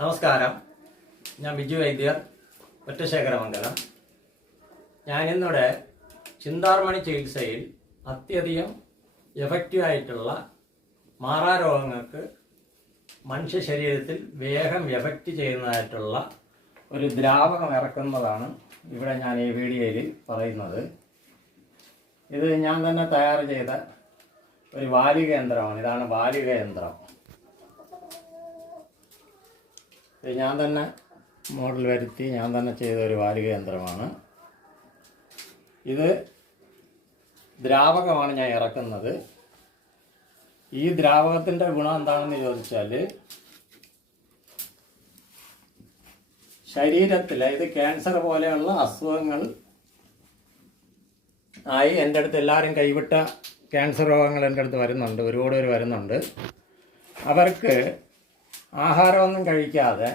നമസ്കാരം. ഞാൻ ബിജു വൈദ്യർ ഒറ്റശേഖരമംഗലം ഞാനിന്നിവിടെ ചിന്താർമണി ചികിത്സയിൽ അത്യധികം എഫക്റ്റീവ് ആയിട്ടുള്ള മാറാരോഗങ്ങൾക്ക് മനുഷ്യ ശരീരത്തിൽ വേഗം എഫക്റ്റ് ചെയ്യുന്നതായിട്ടുള്ള ഒരു ദ്രാവകം ഇറക്കുന്നതാണ് ഇവിടെ ഞാൻ ഈ വീഡിയോയിൽ പറയുന്നത്. ഇത് ഞാൻ തന്നെ തയ്യാർ ചെയ്ത ഒരു വാലിക യന്ത്രമാണ് ഇതാണ് വാലിക യന്ത്രം ഞാൻ തന്നെ മോഡൽ വരുത്തി ഞാൻ തന്നെ ചെയ്ത ഒരു വാലിക യന്ത്രമാണ്. ഇത് ദ്രാവകമാണ് ഞാൻ ഇറക്കുന്നത്. ഈ ദ്രാവകത്തിന്റെ ഗുണം എന്താണെന്ന് ചോദിച്ചാൽ ശരീരത്തിൽ ഇത് ക്യാൻസർ പോലെയുള്ള അസുഖങ്ങൾ ആയി എന്റെ അടുത്ത് എല്ലാവരും കൈവിട്ട ക്യാൻസർ രോഗങ്ങൾ എന്റെ അടുത്ത് വരുന്നുണ്ട് ഒരുപാട് പേര് വരുന്നുണ്ട്. അവർക്ക് ആഹാരമൊന്നും കഴിക്കാതെ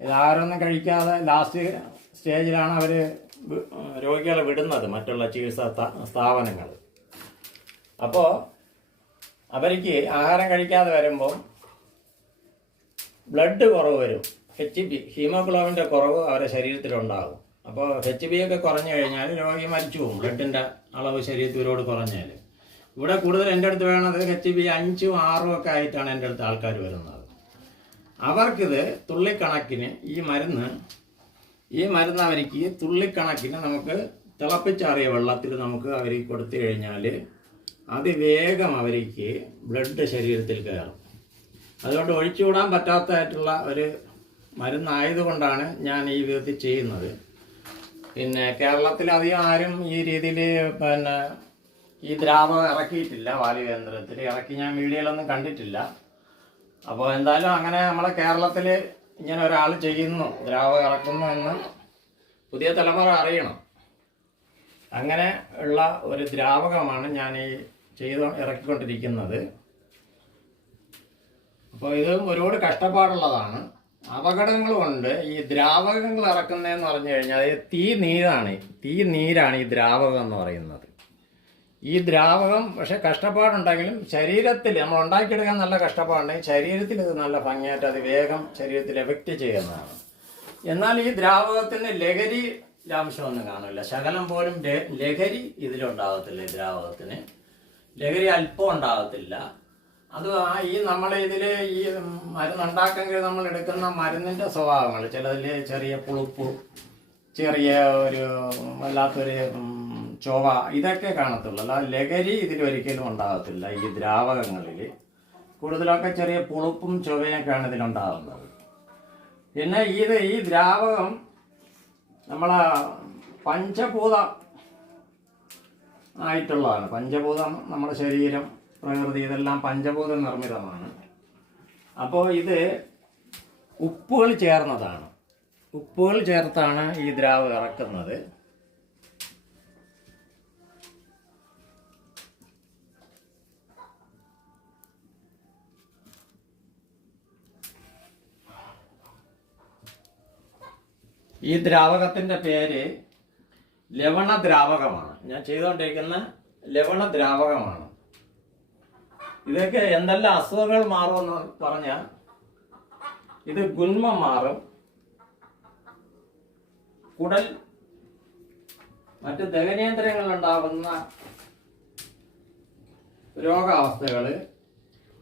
ആഹാരമൊന്നും കഴിക്കാതെ ലാസ്റ്റ് സ്റ്റേജിലാണ് അവർ രോഗികളെ വിടുന്നത് മറ്റുള്ള ചികിത്സാ സ്ഥാപനങ്ങൾ. അപ്പോൾ അവർക്ക് ആഹാരം കഴിക്കാതെ വരുമ്പോൾ ബ്ലഡ് കുറവ് വരും. എച്ച് ബി ഹീമോഗ്ലോബിന്റെ കുറവ് അവരുടെ ശരീരത്തിലുണ്ടാകും. അപ്പോൾ എച്ച് ബി ഒക്കെ കുറഞ്ഞു കഴിഞ്ഞാൽ രോഗി മരിച്ചു പോകും ബ്ലഡിന്റെ അളവ് ശരീരത്തിൽ ഒരുപാട് കുറഞ്ഞാൽ ഇവിടെ കൂടുതൽ എന്റെ അടുത്ത് വേണത് എച്ച് ബി അഞ്ചും ആറും ഒക്കെ ആയിട്ടാണ് എന്റെ അടുത്ത് ആൾക്കാർ വരുന്നത്. അവർക്കിത് തുള്ളിക്കണക്കിന് ഈ മരുന്ന് ഈ മരുന്ന് അവർക്ക് തുള്ളിക്കണക്കിന് നമുക്ക് തിളപ്പിച്ചാറിയ വെള്ളത്തിൽ നമുക്ക് അവർക്ക് കൊടുത്തു കഴിഞ്ഞാൽ അതിവേഗം അവർക്ക് ബ്ലഡ് ശരീരത്തിൽ കയറും. അതുകൊണ്ട് ഒഴിച്ചുകൂടാൻ പറ്റാത്തതായിട്ടുള്ള ഒരു മരുന്നായതുകൊണ്ടാണ് ഞാൻ ഈ വിധത്തിൽ ചെയ്യുന്നത്. പിന്നെ കേരളത്തിൽ അധികം ആരും ഈ രീതിയിൽ പിന്നെ ഈ ദ്രാവകം ഇറക്കിയിട്ടില്ല വാലികേന്ദ്രത്തിൽ ഇറക്കി ഞാൻ വീഡിയോയിലൊന്നും കണ്ടിട്ടില്ല. അപ്പോൾ എന്തായാലും അങ്ങനെ നമ്മളെ കേരളത്തിൽ ഇങ്ങനെ ഒരാൾ ചെയ്യുന്നു ദ്രാവകം ഇറക്കുന്നു എന്ന് പുതിയ തലമുറ അറിയണം. അങ്ങനെ ഉള്ള ഒരു ദ്രാവകമാണ് ഞാൻ ഈ ചെയ്ത് ഇറക്കിക്കൊണ്ടിരിക്കുന്നത്. അപ്പോൾ ഇത് ഒരുപാട് കഷ്ടപ്പാടുള്ളതാണ്. അപകടങ്ങളുമുണ്ട് ഈ ദ്രാവകങ്ങൾ ഇറക്കുന്നതെന്ന് പറഞ്ഞു കഴിഞ്ഞാൽ തീ നീരാണ് തീ നീരാണ് ഈ ദ്രാവകം എന്ന് പറയുന്നത്. ഈ ദ്രാവകം പക്ഷെ കഷ്ടപ്പാടുണ്ടെങ്കിലും ശരീരത്തിൽ നമ്മൾ ഉണ്ടാക്കിയെടുക്കാൻ നല്ല കഷ്ടപ്പാടുണ്ടെങ്കിൽ ശരീരത്തിൽ ഇത് നല്ല ഭംഗിയായിട്ട് അത് വേഗം ശരീരത്തിൽ എഫക്റ്റ് ചെയ്യുന്നതാണ്. എന്നാൽ ഈ ദ്രാവകത്തിന് ലഹരി ലാംശമൊന്നും കാണില്ല ശകലം പോലും ലഹരി ഇതിലുണ്ടാകത്തില്ല ഈ ദ്രാവകത്തിന്. ലഹരി അല്പം ഉണ്ടാകത്തില്ല. അത് ആ ഈ നമ്മളെ ഇതിൽ ഈ മരുന്നുണ്ടാക്കെങ്കിൽ നമ്മൾ എടുക്കുന്ന മരുന്നിന്റെ സ്വഭാവങ്ങൾ ചിലതിൽ ചെറിയ പുളുപ്പ് ചെറിയ ഒരു വല്ലാത്തൊരു ചൊവ ഇതൊക്കെ കാണത്തുള്ളൂ. അല്ല ലഹരി ഇതിലൊരിക്കലും ഉണ്ടാകത്തില്ല ഈ ദ്രാവകങ്ങളിൽ കൂടുതലൊക്കെ ചെറിയ പുളുപ്പും ചൊവയൊക്കെയാണ് ഇതിലുണ്ടാകുന്നത്. പിന്നെ ഇത് ഈ ദ്രാവകം നമ്മളെ പഞ്ചഭൂത ആയിട്ടുള്ളതാണ്. പഞ്ചഭൂതം നമ്മുടെ ശരീരം പ്രകൃതി ഇതെല്ലാം പഞ്ചഭൂത നിർമ്മിതമാണ്. അപ്പോൾ ഇത് ഉപ്പുകൾ ചേർന്നതാണ്. ഉപ്പുകൾ ചേർത്താണ് ഈ ദ്രാവകം ഇറക്കുന്നത്. ഈ ദ്രാവകത്തിന്റെ പേര് ലവണ ദ്രാവകമാണ് ഞാൻ ചെയ്തുകൊണ്ടിരിക്കുന്ന ലവണ ദ്രാവകമാണ് ഇതൊക്കെ എന്തെല്ലാം അസുഖങ്ങൾ മാറുമെന്ന് പറഞ്ഞാൽ ഇത് ഗുൽമ മാറും കുടൽ മറ്റ് ദഹനേന്ദ്രങ്ങളിൽ ഉണ്ടാകുന്ന രോഗാവസ്ഥകൾ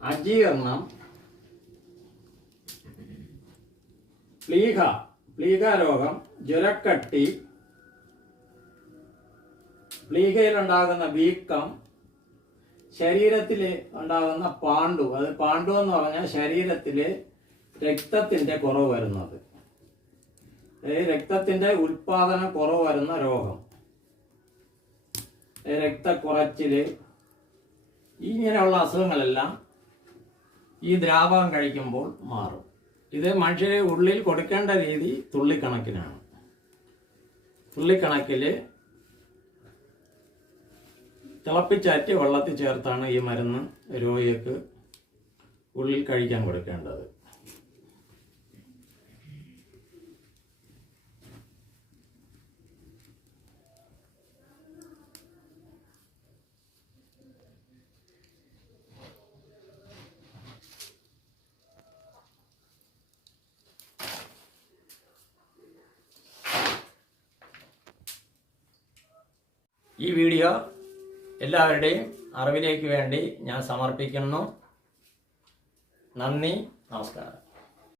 അജീർണം പ്ലീഹ പ്ലീഹ രോഗം ജ്വരക്കട്ടി പ്ലീഹയിലുണ്ടാകുന്ന വീക്കം ശരീരത്തിൽ ഉണ്ടാകുന്ന പാണ്ഡു. അത് പാണ്ഡു എന്ന് പറഞ്ഞാൽ ശരീരത്തിൽ രക്തത്തിന്റെ കുറവ് വരുന്നത്. അതായത് രക്തത്തിന്റെ ഉൽപാദന കുറവ് വരുന്ന രോഗം. രക്തക്കുറച്ചിൽ ഇങ്ങനെയുള്ള അസുഖങ്ങളെല്ലാം ഈ ദ്രാവകം കഴിക്കുമ്പോൾ മാറും. ഇത് മനുഷ്യരെ ഉള്ളിൽ കൊടുക്കേണ്ട രീതി തുള്ളിക്കണക്കിനാണ്. തുള്ളിക്കണക്കിൽ തിളപ്പിച്ചാറ്റി വെള്ളത്തിൽ ചേർത്താണ് ഈ മരുന്ന് രോഗിക്ക് ഉള്ളിൽ കഴിക്കാൻ കൊടുക്കേണ്ടത്. ഈ വീഡിയോ എല്ലാവരുടെയും അറിവിലേക്ക് വേണ്ടി ഞാൻ സമർപ്പിക്കുന്നു. നന്ദി നമസ്കാരം.